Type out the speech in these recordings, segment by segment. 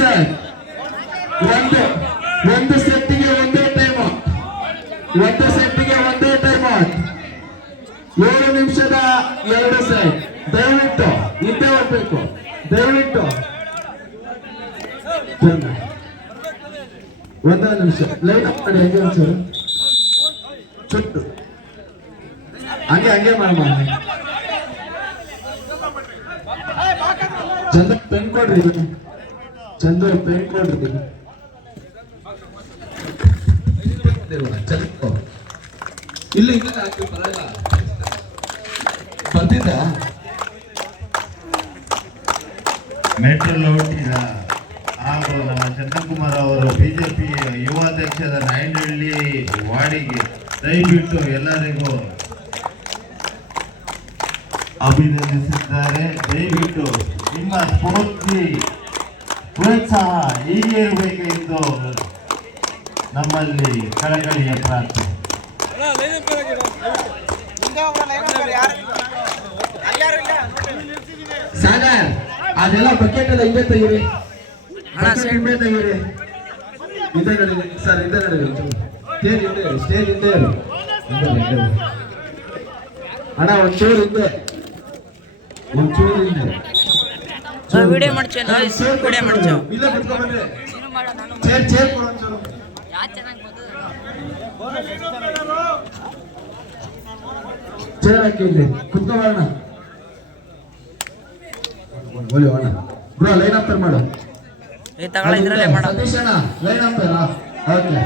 Sir ಒಂದು ಸೆಟ್ಟಿಗೆ ಒಂದೇ time, ಒಂದು ಸೆಟ್ಟಿಗೆ ಒಂದೇ ಟೈಮ್. 7 ನಿಮಿಷದ 2 ಸೆಟ್. ದಯವಿಟ್ಟು ಹಿಂದೆ ಹೋಗ್ಬೇಕು, ದಯವಿಟ್ಟು. ಒಂದೇ ನಿಮಿಷ ಲೈಟ್ ಅಪ್ ಮಾಡಿ. ಹಂಗೆ ಒಂಚೂರು ಚುಟ್ಟು ಹಂಗೆ ಮಾಡ. ಚಂದ ಪೆನ್ ಕೊಡ್ರಿ, ಚಂದ ಪೆನ್ ಕೊಡ್ರಿ. ಇಲ್ಲ ಬರ್ತಿದ್ದ ಮೆಟ್ರೋ ಲೌಟಿನ ಹಾಗೂ ನಮ್ಮ ಚಂದ್ರಕುಮಾರ್ ಅವರು ಬಿಜೆಪಿ ಯುವಾಧ್ಯಕ್ಷರ ನಾಯನಹಳ್ಳಿ ವಾರ್ಡಿಗೆ ದಯವಿಟ್ಟು ಎಲ್ಲರಿಗೂ ಅಭಿನಂದಿಸಿದ್ದಾರೆ. ದಯವಿಟ್ಟು ನಿಮ್ಮ ಸ್ಫೂರ್ತಿ ಪ್ರೋತ್ಸಾಹ ಹೀಗೆ ಇರಬೇಕೆಂದು ನಮ್ಮಲ್ಲಿ ಕಳಕಳಿಯ ಪ್ರಾರ್ಥನೆ. ಸಾಗರ್ ಅದೆಲ್ಲ ಬಕೆಟ್ ಎಲ್ಲ ಹಿಂದೆ ತೆಗೀರಿ, ಹಿಂದೆ ತೆಗೀರಿ. ಹಿಂದೆ ನಡೀರಿ ಸರ್, ಹಿಂದೆ ನಡೀರಿ. ಸ್ಟೇಜ್ ಹಿಂದೆ ಇರಿ, ಸ್ಟೇಜ್ ಹಿಂದೆ ಇರಿ. ಅಣ್ಣ ಒಂಚೂರು ಹಿಂದೆ, ಒಂಚೂರು ಹಿಂದೆ. ವಿಡಿಯೋ ಮಾಡ್ಚೆ ವಿಡಿಯೋ ಮಾಡ್ಚೆ ಇಲ್ಲ ಕುತ್ಕೊಂಡ್ಬನ್ರಿ. ಚೇರ್ ಕೊಡು ಒಂಚೂರು. ಚೇರ್ ಹಾಕಿ ಇಲ್ಲಿ ಕುತ್ಕೊಳ್ಳೋಣ. ಒಳ್ಳೆ ಅಣ್ಣ ಬ್ರೋ ಲೈನ್ ಅಪ್ ಮಾಡು. ಸತೀಶ್ ಅಣ್ಣ ಲೈನ್ ಅಪ್. ಓಕೆ,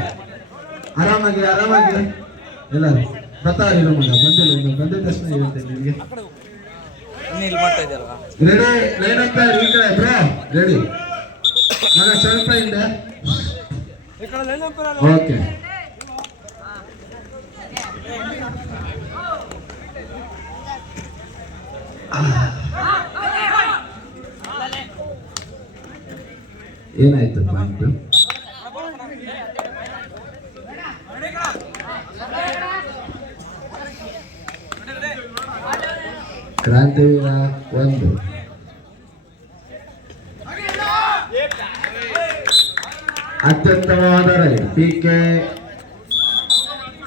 ಆರಾಮಾಗಿ ಇಲ್ಲ ಬರ್ತಾರಿಲ್ಲ ಮಗ. ಬಂದಿದ ತಕ್ಷಣ ಹೇಳ್ತೇನೆ ನಿಮಗೆ. ರೆಡಿ ಲೈನ್ ಅಪ್ ಈ ಕಡೆ ಬ್ರೋ. ರೆಡಿ ಮಗ, ಸ್ವಲ್ಪ ಹಿಂದೆ. ಓಕೆ, ಏನಾಯ್ತು ಪಾಯಿಂಟ್? ಕ್ರಾಂತಿವೀರ 1, ಅತ್ಯುತ್ತಮವಾದ ರೈಡ್ PK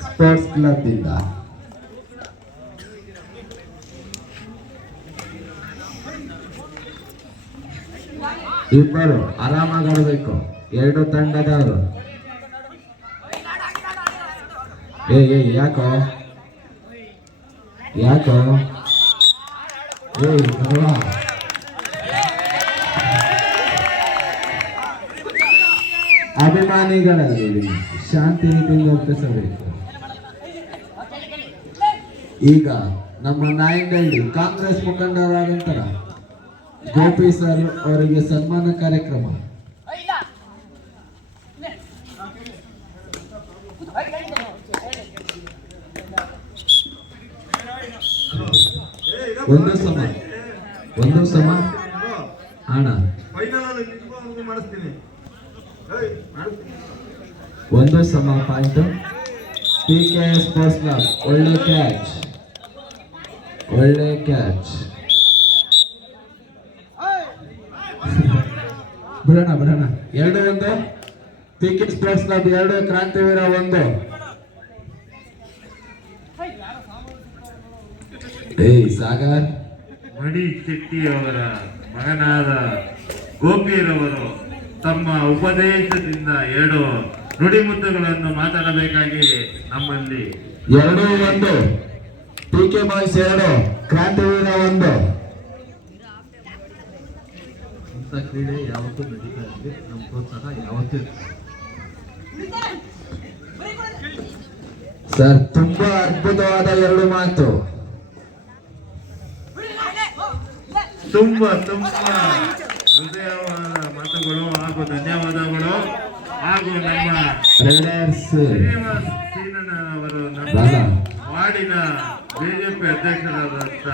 ಸ್ಪೋರ್ಟ್ಸ್ ಕ್ಲಬ್ ಇಂದ. ಇಬ್ಬರು ಆರಾಮಾಗಿ ಆಡಬೇಕು, 2 ತಂಡದವರು. ಯಾಕೋ ಅಭಿಮಾನಿಗಳಲ್ಲಿ ಶಾಂತಿ ರೀತಿಯಿಂದ ಒಪ್ಪಿಸಬೇಕು. ಈಗ ನಮ್ಮ ನಾಯನಹಳ್ಳಿ ಕಾಂಗ್ರೆಸ್ ಮುಖಂಡರಾದಂತರ ಗೋಪಿ ಸರ್ ಅವರಿಗೆ ಸನ್ಮಾನ ಕಾರ್ಯಕ್ರಮ. ಒಂದು ಸಮ ಅಣ್ಣ, ಒಂದು ಸಮ ಪಾಯಿಂಟ್. PK ಸ್ಪೋರ್ಟ್ಸ್ ಕ್ಲಬ್ ಒಳ್ಳೆ ಕ್ಯಾಚ್. ಬಿಡೋಣ 2-1. PK ಸ್ಪೋರ್ಟ್ಸ್ ಕ್ಲಬ್ 2, ಕ್ರಾಂತಿವೀರ 1. ಸಾಗರ್ ಮಣಿ ಶೆಟ್ಟಿಯವರ ಮಗನಾದ ಗೋಪಿರವರು ತಮ್ಮ ಉಪದೇಶದಿಂದ 2 ನುಡಿಮುತ್ತುಗಳನ್ನು ಮಾತಾಡಬೇಕಾಗಿ ನಮ್ಮಲ್ಲಿ. 2-1. PK ಬಾಯ್ಸ್ 2, ಕ್ರಾಂತಿವೀರ 1. ಇಂಥ ಕ್ರೀಡೆ ಯಾವತ್ತೂ ನಡೀತಾ ಇದೆ. ನಮ್ಮ ಪ್ರೋತ್ಸಾಹ ಯಾವತ್ತೂ ಸರ್. ತುಂಬಾ ಅದ್ಭುತವಾದ 2 ಮಾತು. ತುಂಬಾ ಹೃದಯವಾದ ಮಾತುಗಳು ಹಾಗೂ ಧನ್ಯವಾದಗಳು. ಹಾಗೂ ನಮ್ಮ ಅವರು ನಮ್ಮ ವಾರ್ಡಿನ ಬಿಜೆಪಿ ಅಧ್ಯಕ್ಷರಾದಂತ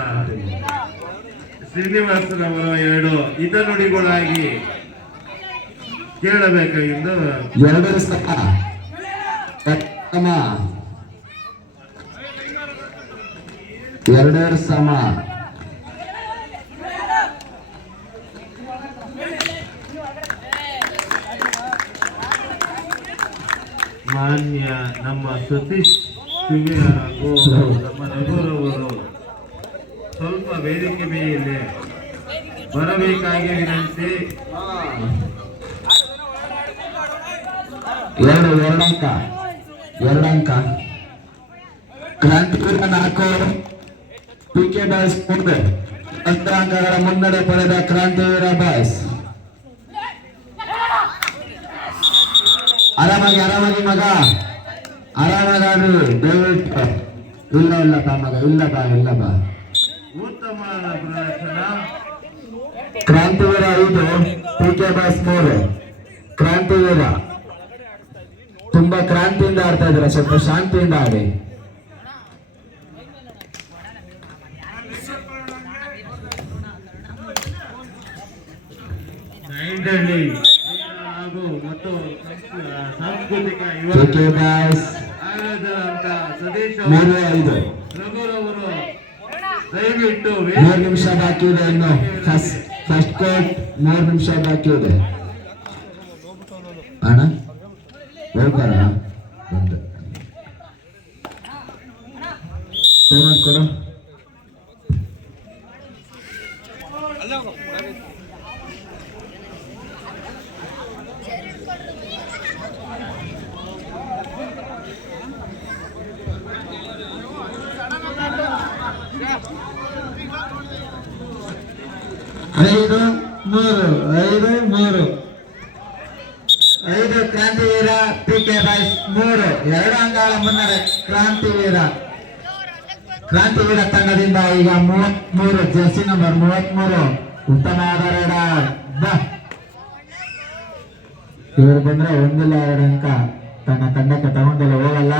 ಶ್ರೀನಿವಾಸರವರು 2 ಹಿತನುಡಿಗಳಾಗಿ ಕೇಳಬೇಕಾಗಿದ್ದು. 2 ಸಮ. ಮಾನ್ಯ ನಮ್ಮ ಸತೀಶ್ ಶಿವೆ ಹಾಗೂ ನಮ್ಮ ರಘುರವರು ಸ್ವಲ್ಪ ವೇದಿಕೆ ಮೇಲೆ ಬರಬೇಕಾಗಿ ವಿನಂತಿ. ಎರಡಂಕ ಕ್ರಾಂತಿವೀರ 4 PK ಬಾಯ್ಸ್ 3 10 ಅಂಕಗಳ ಮುನ್ನಡೆ ಪಡೆದ ಕ್ರಾಂತಿವೀರ ಬಾಯ್ಸ್. ಆರಾಮಾಗಿ ಮಗ, ಆರಾಮಾಗಿ ದಯವಿಟ್ಟು. ಇಲ್ಲ ಮಗ, ಇಲ್ಲ ಬಾ. ಉತ್ತಮ ಪ್ರದರ್ಶನ. ಕ್ರಾಂತಿವೀರ 5 PK ಬಾಯ್ಸ್ 3. ಕ್ರಾಂತಿವೀರ ತುಂಬಾ ಕ್ರಾಂತಿಯಿಂದ ಆಡ್ತಾ ಇದ್ದಾರೆ, ಸ್ವಲ್ಪ ಶಾಂತಿಯಿಂದ ಆಡಿ. ನೈಂಡಳ್ಳಿ ಹಾಗೂ ಮತ್ತು ಸಾಂಸ್ಕೃತಿಕ PK ಬಾಯ್ಸ್ ಆಯೋಜಕ ಸತೀಶ್ 3-5. ರಘುರವರು ದಯವಿಟ್ಟು 3 ನಿಮಿಷ ಬಾಕಿ ಇದೆ. ಇನ್ನು ಫಸ್ಟ್ ಕೋಟ್ 3 ನಿಮಿಷ ಬಾಕಿ ಇದೆ ಅಣ್ಣ. ಹೋಗ್ತಾರ ಕೊಡು. ಐದು ಕ್ರಾಂತಿವೀರ PK ಬಾಯ್ಸ್ 3. 2 ಅಂಕಗಳ ಮುನ್ನಡೆ ಕ್ರಾಂತಿವೀರ ತಂಡದಿಂದ. ಈಗ 33 ಜರ್ಸಿ ನಂಬರ್ 33 ಉತ್ತಮ ಆಧಾರ. ಇವರು ಬಂದ್ರೆ 1-2 ಅಂಕ ತನ್ನ ತಂಡಕ್ಕೆ ತಗೊಂಡೆಲ್ಲ ಹೋಗಲ್ಲ.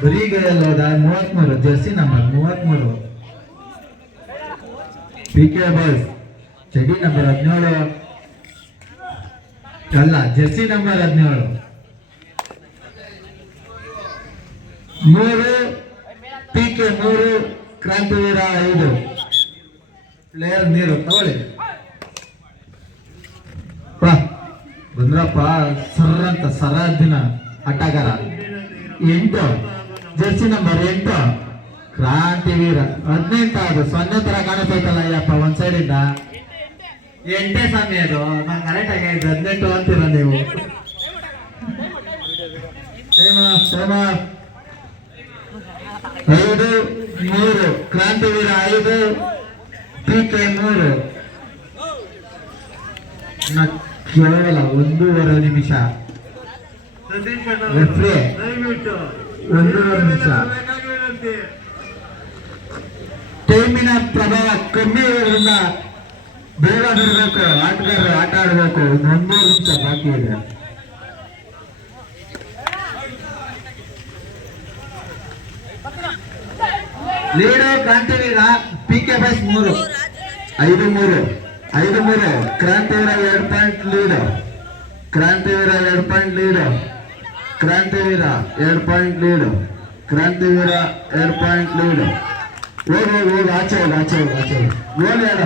ಬರೀಗೈಯಲ್ಲೋದ 33 ಜರ್ಸಿ ನಂಬರ್ 33 PK ಬಾಯ್ಸ್. ಚಡಿ ನಂಬರ್ 17 ಅಲ್ಲ, jersey number 17. 3 PK 3 Krantiveera 5. Player ನೀರು ತಗೊಳ್ಳಿ. ಬಂದ್ರಪ್ಪ ಸರ್ರಂತ ಸರಾದಿನ ಆಟಗಾರ 8 ಜರ್ಸಿ ನಂಬರ್ 8 ಕ್ರಾಂತಿವೀರ 18. ಅದು 0 ತರ ಕಾಣಿಸ್ತೈತಲ್ಲ ಅಯ್ಯಪ್ಪ ಒಂದ್ ಸೈಡ್ ಇಂದ. 8 ಸಮಯ ಅದು. ನಾನು ಕರೆಕ್ಟ್ ಆಗಿ 18 ಅಂತೀರ ನೀವು. ಐದು 3 ಕ್ರಾಂತಿವೀರ 5 PK 3. ಕೇವಲ 1.5 ನಿಮಿಷ. ಸತೀಶ್ ರೆಫ್ರಿ ದಯವಿಟ್ಟು 1.5 ನಿಮಿಷ. ಟೈಮಿನ ಪ್ರಭಾವ ಕಮ್ಮಿ ಇರೋದ್ರಿಂದ ಬೇಗ ಬಿಡಬೇಕು. ಆಟಗಾರರು ಆಟ ಆಡಬೇಕು. 1.5 ನಿಮಿಷ ಬಾಕಿ ಇದೆ. ಲೀಡು ಕ್ರಾಂತಿವೀರ PK ಬಾಯ್ಸ್ 3 5-3 ಕ್ರಾಂತಿವೀರ 2 ಪಾಯಿಂಟ್ ಲೀಡು. ಕ್ರಾಂತಿವೀರ 2 ಪಾಯಿಂಟ್ ಲೀಡು. ಕ್ರಾಂತಿವೀರ 2 ಪಾಯಿಂಟ್ ಲೀಡು. ಕ್ರಾಂತಿವೀರ 2 ಪಾಯಿಂಟ್ ಲೀಡು. ಹೋಗಿ ಆಚೆ ಗೋಲ್ ಹೇಳ.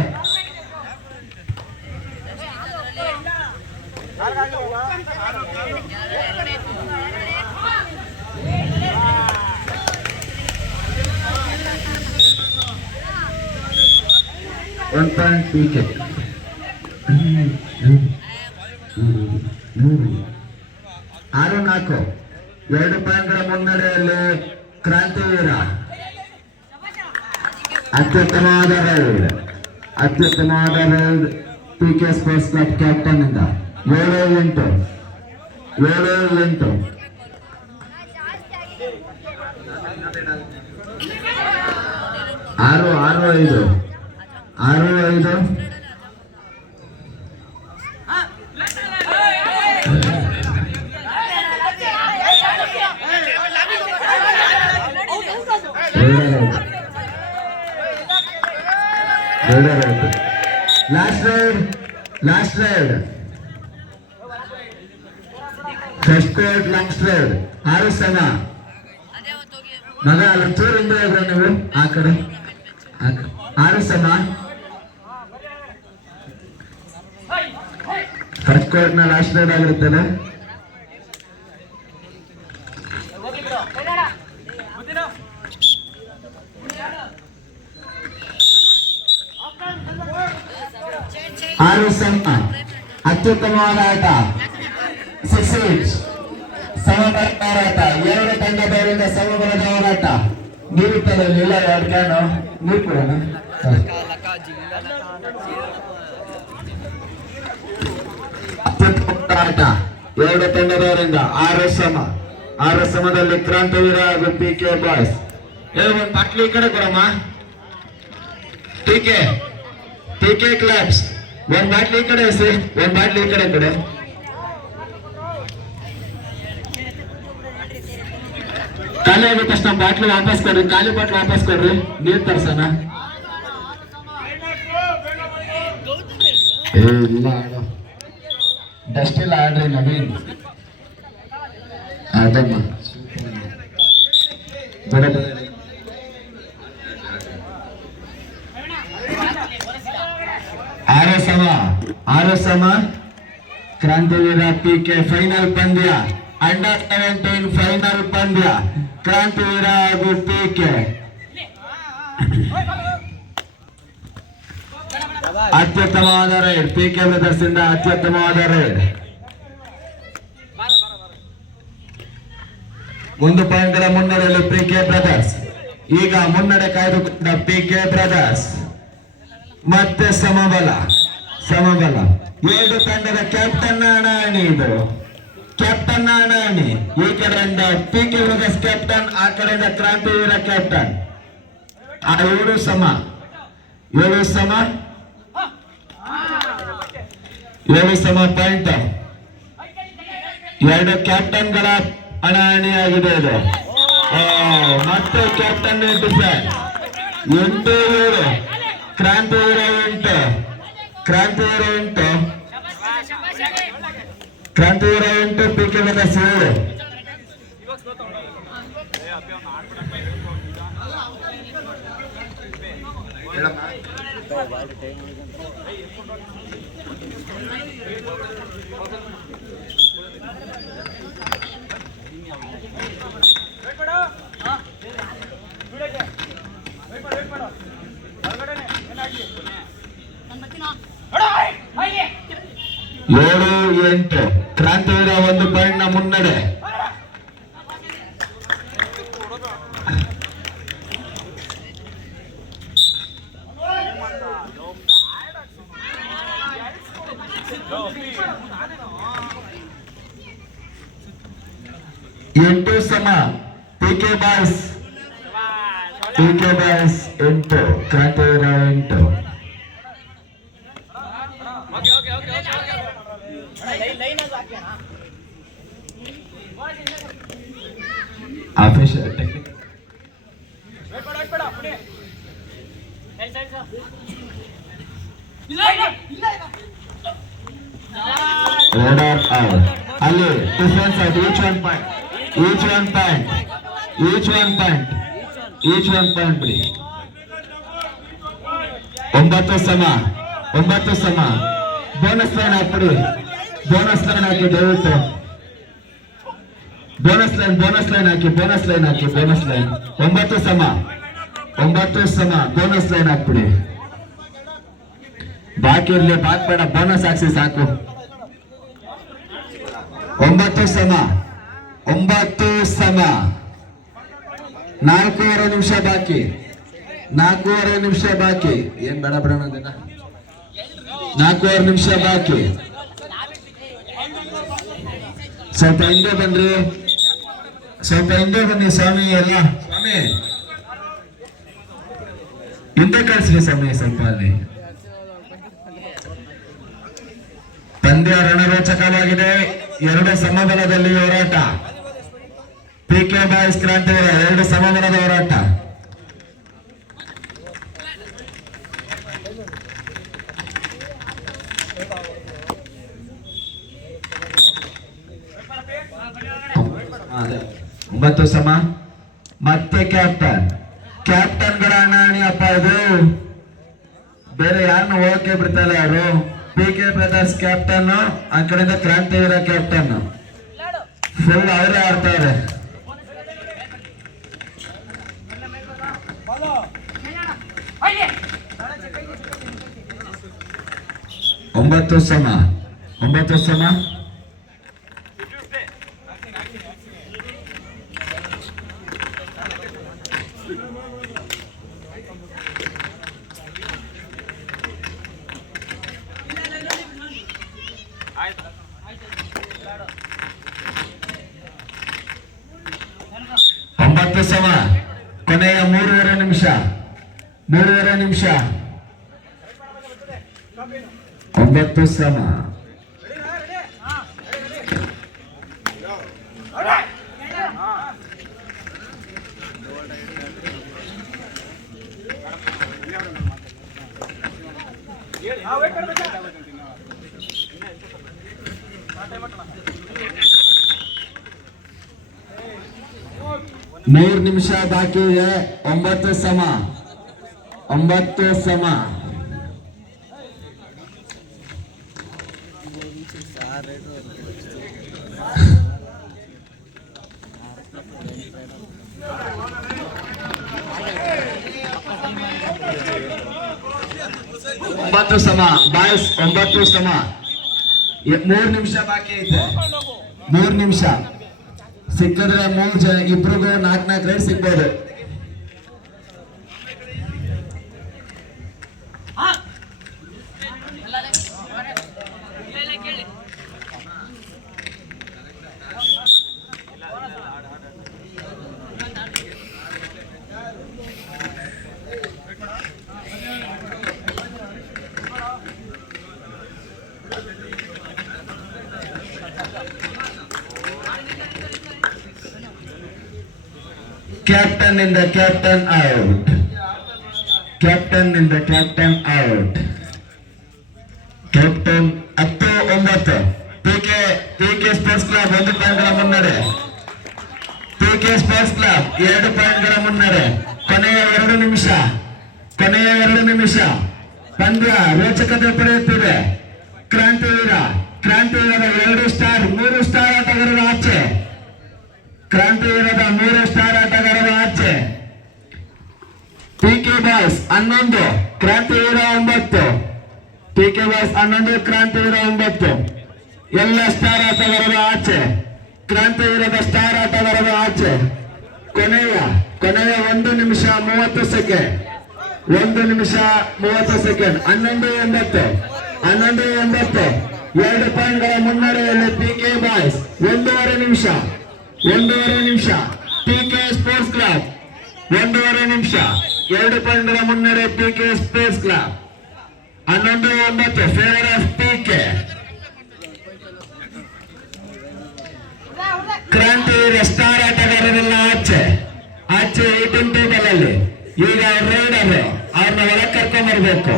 One point PK. 6-4 2 ಪಾಯಿಂಟ್ಗಳ ಮುನ್ನಡೆಯಲ್ಲಿ ಕ್ರಾಂತಿವೀರ. ಅತ್ಯುತ್ತಮವಾದ raid PK sports club captain ಇಂದ. 7-8 6-5 last raid first court last raid 6 ಸಮ. ಮಗ ಅಲ್ಲಿ ಚೂರಿಂದ ಇದ್ರೆ ನೀವು ಆ ಕಡೆ 6 ಸಮ. ಫಸ್ಟ್ ಕೋರ್ಟ್ ನ ಲಾಸ್ಟ್ ರೈಡ್ ಆಗಿರುತ್ತದೆ. ಆರು ಸಮ. ಅತ್ಯುತ್ತಮವಾದ ಆಟ. 6 ಹೀಟ್ಸ್. ಸಮಬಲದ ಹೋರಾಟ. ಎರಡು ತಂಡದವರಿಂದ ಸಮಬಲದ ಹೋರಾಟ. ನೀರುತ್ತಲ್ಲ ಇಲ್ಲ 2 ಕ್ಯಾನು ನೀರು ಕೊಡೋಣ. ಅತ್ಯುತ್ತಮ ಆಟ ಎರಡು ತಂಡದವರಿಂದ. 6 ಸಮ. 6 ಸಮದಲ್ಲಿ ಕ್ರಾಂತಿವೀರ ಹಾಗೂ PK ಬಾಯ್ಸ್. ಒಂದು ಬಾಟ್ಲಿ ಈ ಕಡೆ ಕೊಡಮ್ಮ. PK ಕ್ಲಬ್ಸ್ ಒಂದ್ ಬಾಟ್ಲಿ ಈ ಕಡೆ ಎಸಿ, ಒಂದ್ ಬಾಟ್ಲಿ ಈ ಕಡೆ ಕೊಡೆ. ಖಾಲಿ ಆಗಿದ ತಕ್ಷಣ ಬಾಟ್ಲಿ ವಾಪಸ್ ಕೊಡ್ರಿ, ಖಾಲಿ ಬಾಟ್ಲಿ ವಾಪಸ್ ಕೊಡ್ರಿ, ನೀರ್ ತರ್ಸೋಣ. ಇಲ್ಲ ಆಡೋ ಡಸ್ಟ್ ಇಲ್ಲ ಆಡ್ರಿ ನವೀನ್. ಅದಮ್ಮ ಬೇಡ ಬೇಡ. 6 ಸಮ. ಕ್ರಾಂತಿವೀರ PK ಫೈನಲ್ ಪಂದ್ಯ. ಅಂಡರ್ 17 ಫೈನಲ್ ಪಂದ್ಯ. ಕ್ರಾಂತಿವೀರ ಹಾಗೂ PK. ಅತ್ಯುತ್ತಮವಾದ ರೈಡ್. PK ಬ್ರದರ್ಸ್ ಇಂದ ಅತ್ಯುತ್ತಮವಾದ ರೈಡ್. 1 ಪಾಯಿಂಟ್ಗಳ ಮುನ್ನಡೆಯಲ್ಲಿ PK ಬ್ರದರ್ಸ್. ಈಗ ಮುನ್ನಡೆ ಕಾಯ್ದುಕೊಂಡ PK ಬ್ರದರ್ಸ್. ಮತ್ತೆ ಸಮಬಲ. ಎರಡು ತಂಡದ ಕ್ಯಾಪ್ಟನ್ ಹಣಾಣಿ. ಇದು ಕ್ಯಾಪ್ಟನ್ ಹಣಾಣಿ. ಈ ಕಡೆಯಿಂದ PK ಬ್ರದರ್ಸ್ ಕ್ಯಾಪ್ಟನ್, ಆ ಕಡೆಯಿಂದ ಕ್ರಾಂತಿವೀರ ಕ್ಯಾಪ್ಟನ್. ಆ 7 ಸಮ. 7 ಸಮ ಪಾಯಿಂಟ್. ಎರಡು ಕ್ಯಾಪ್ಟನ್ಗಳ ಹಣಾಹಣಿಯಾಗಿದೆ ಇದು. ಮತ್ತೆ ಕ್ಯಾಪ್ಟನ್ ಡಿಫೆಂಡ್. 8-7. ಕ್ರಾಂತಿವೀರ 8. PK brothers 7. ಏಳು 8. ಕ್ರಾಂತಿವೀರ 1 ಪಾಯಿಂಟ್ ನ ಮುನ್ನಡೆ. ಎಂಟು ಸಮ. PK boys 8, Krantiveera 8. Official technique. ಅಲ್ಲಿ ಡಿಫೆನ್ಸ್ ಆಯ್ತು. ಈಚ್ ಒನ್ ಪಾಯಿಂಟ್ ಬಿಡಿ. 9 ಸಮ. ಬೋನಸ್ ಲೈನ್ ಹಾಕ್ಬಿಡಿ. ಬೋನಸ್ ಲೈನ್ ಹಾಕಿ ದಯವಿಟ್ಟು. ಬೋನಸ್ ಲೈನ್ ಹಾಕಿ. 9 ಸಮ. ಬೋನಸ್ ಲೈನ್ ಹಾಕ್ಬಿಡಿ. ಬಾಕಿ ಇರ್ಲಿ, ಬಾಕ್ಬೇಡ, ಬೋನಸ್ ಹಾಕ್ಸಿ ಸಾಕು. 9 ಸಮ. 4.5 ನಿಮಿಷ ಬಾಕಿ. ಏನ್ ಬೇಡ ಬಿಡೋಣ ದಿನ. 4.5 ನಿಮಿಷ ಬಾಕಿ. ಸ್ವಲ್ಪ ಹಿಂದೆ ಬನ್ನಿ ಸ್ವಾಮಿ. ಎಲ್ಲ ಸ್ವಾಮಿ ಹಿಂದೆ ಕಳಿಸ್ರಿ ಸ್ವಾಮಿ ಸ್ವಲ್ಪ. ಅಲ್ಲಿ ಪಂದ್ಯ ರಣರೋಚಕವಾಗಿದೆ. 2 ಸಮಬಲದಲ್ಲಿ ಹೋರಾಟ. PK ಬಾಯ್ಸ್ ಕ್ರಾಂತಿವೀರ 2 ಸಮಬಲದ ಹೋರಾಟ. ಒಂಬತ್ತು ಸಮ. ಮತ್ತೆ ಕ್ಯಾಪ್ಟನ್ಗಳ ಹಣಾಹಣಿ ಅಪ್ಪ ಇದು. ಬೇರೆ ಯಾರನ್ನ ಹೋಗಕ್ಕೆ ಬಿಡ್ತಾರೆ ಅವರು. PK ಬ್ರದರ್ಸ್ ಕ್ಯಾಪ್ಟನ್, ಆ ಕಡೆಯಿಂದ ಕ್ರಾಂತಿವೀರ ಕ್ಯಾಪ್ಟನ್, ಫುಲ್ ಅವರೇ ಆಡ್ತಾರೆ. ಒಂಬತ್ತು ಸಮ 9 ಸಮ. ಕೊನೆಯ 3.5 ನಿಮಿಷ 9 ಸಮ. ಮೂರು ನಿಮಿಷ ಬಾಕಿ ಇದೆ. 9 ಸಮ. ಬಾಯ್ಸ್ 9 ಸಮ. 3 ನಿಮಿಷ ಬಾಕಿ ಐತೆ. 3 ನಿಮಿಷ ಸಿಕ್ಕಿದ್ರೆ 3 ಜನ, ಇಬ್ರಿಗೂ 4 ರೈಡ್ ಸಿಗ್ಬೋದು. Captain in the captain out. Captain 10-9. PK Sports Club 1 ಪಾಯಿಂಟ್ಗಳ ಮುನ್ನಡೆ. PK Sports Club 2 ಪಾಯಿಂಟ್ಗಳ ಮುನ್ನಡೆ. ಕೊನೆಯ 2 ನಿಮಿಷ ಪಂದ್ಯ ರೋಚಕತೆ ಪಡೆಯುತ್ತಿದೆ. ಕ್ರಾಂತಿವೀರ 2 ಸ್ಟಾರ್ 3 ಸ್ಟಾರ್ ಆಟಗಾರರ ಆಚೆ. ಕ್ರಾಂತಿವೀರದ 3 ಸ್ಟಾರ್ ಆಟಗಾರರ ಆಚೆ. PK ಬಾಯ್ಸ್ 11, ಕ್ರಾಂತಿವೀರ 9. PK ಬಾಯ್ಸ್ 11, ಕ್ರಾಂತಿವೀರ 9. ಎಲ್ಲ ಸ್ಟಾರ್ ಆಟಗಾರರ ಆಚೆ. ಕ್ರಾಂತಿವೀರದ ಸ್ಟಾರ್ ಆಟಗಾರರ ಆಚೆ. ಕೊನೆಯ 1 ನಿಮಿಷ 30 ಸೆಕೆಂಡ್. 1 ನಿಮಿಷ 30 ಸೆಕೆಂಡ್. 11-9. 2 ಪಾಯಿಂಟ್ಗಳ ಮುನ್ನಡೆಯಲ್ಲಿ PK ಬಾಯ್ಸ್. 1.5 ನಿಮಿಷ. PK ಸ್ಪೋರ್ಟ್ಸ್ ಕ್ಲಬ್ 1.5 ನಿಮಿಷ. 2 ಪಾಯಿಂಟ್ಗಳ ಮುನ್ನಡೆ PK sports club. 11-9 favour of PK. Krantiveera star ಆಟಗಾರರೆಲ್ಲ ಆಚೆ 18 ಟೇಬಲ್ ಅಲ್ಲಿ. ಈಗ ರೈಡರ್ ಅವ್ರನ್ನ ಒಳಗೆ ಕರ್ಕೊಂಡ್ ಬರ್ಬೇಕು.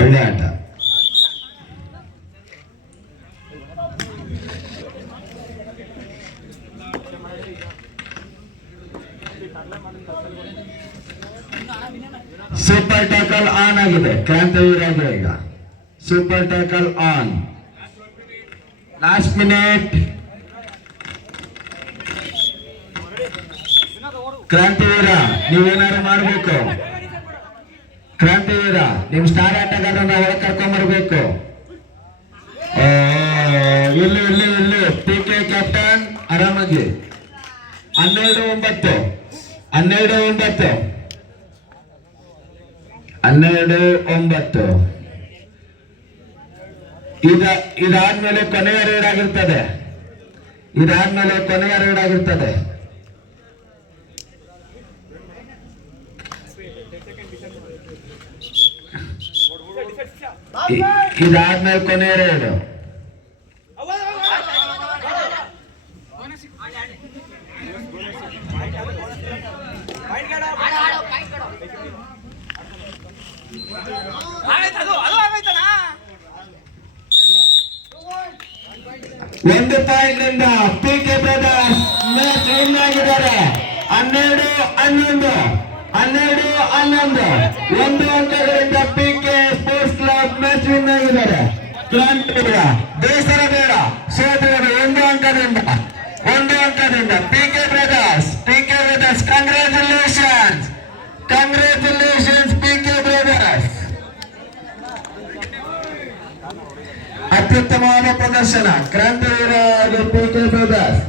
ಒಳ್ಳೆ ಆಟ. ಸೂಪರ್ ಟ್ಯಾಕಲ್ ಆನ್ ಆಗಿದೆ ಕ್ರಾಂತಿವೀರಗೆ. ಈಗ super tackle on. Last minute. Krantiveera ನೀವೇನಾದ್ರು ಮಾಡ್ಬೇಕು. ಕ್ರಾಂತಿವೀರ ನಿಮ್ ಸ್ಟಾರ್ ಆಟಗಾರರನ್ನ ಒಳಗೆ ಕರ್ಕೊಂಡ್ ಬರ್ಬೇಕು. ಇಲ್ಲಿ PK ಕ್ಯಾಪ್ಟನ್ ಆರಾಮಾಗಿ. 12-9. ಇದಾದ್ಮೇಲೆ ಕೊನೆಯ ರೈಡ್ ಆಗಿರ್ತದೆ. ಇದಾದ್ಮೇಲೆ ಕೊನೆಯ ರೈಡ್. 1 ಪಾಯಿಂಟ್ ನಿಂದ ಪಿಕೆ ಬ್ರದರ್ಸ್ ಮ್ಯಾಚ್ ವಿನ್ ಆಗಿದ್ದಾರೆ. 12-11 1 ಅಂಕಗಳಿಂದ PK sports club match win ಆಗಿದ್ದಾರೆ. ಕ್ರಾಂತಿವೀರ ಬೇಸರ ಬೇಡ, ಸೋದರರು 1 ಅಂಕದಿಂದ PK brothers congratulations PK brothers. ಅತ್ಯುತ್ತಮವಾದ ಪ್ರದರ್ಶನ ಕ್ರಾಂತಿವೀರ ಪಿಕೆ ಬ್ರದರ್ಸ್.